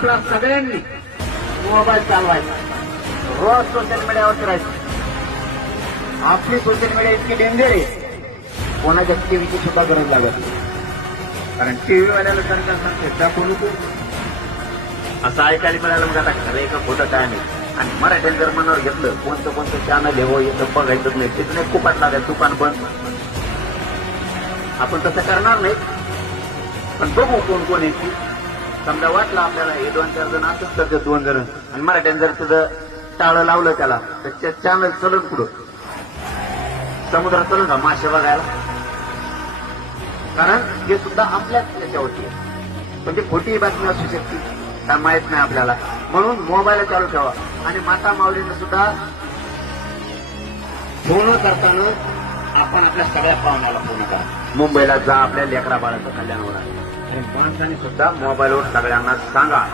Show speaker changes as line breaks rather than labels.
आपला सगळ्यांनी मोबाईल चालवायचा. रोज सोशल मीडियावर करायचं आपली सोशल मीडिया इतकी डेंजर आहे. कोणाच्या टीव्हीची सुद्धा गरज लागत नाही. कारण टीव्हीवाल्याला त्यांच्या सांगते दाखवू नको असं ऐकायला मिळालं मग आता खरं एका खोटं काय नाही. आणि मराठी जर मनावर घेतलं कोणतं कोणतं चॅनल हो, हे हो येतं बघायचं नाही. तिथं नाही खूपच लागेल दुकान बंद. आपण तसं करणार नाही. पण बघू कोण कोण येते समजा वाटलं आपल्याला हे दोन चार जण असत तर दोन जण. आणि मराठ्याने जर तुझं टाळं लावलं त्याला तर त्या चॅनल चलन पुढं. समुद्रात चलन का मासे बघायला? कारण हे सुद्धा आपल्याच याच्यावरती म्हणजे पण ती खोटी बातमी असू शकते. काय माहीत नाही आपल्याला. म्हणून मोबाईल चालू ठेवा. आणि माता माऊलीनं सुद्धा फोन करताना आपण आपल्या सगळ्या पाहुण्याला फोन करा. मुंबईला जा आपल्या लेकरा बाळाचं कल्याण होणार आणि माणसाने सुद्धा मोबाईलवर सगळ्यांना सांगा.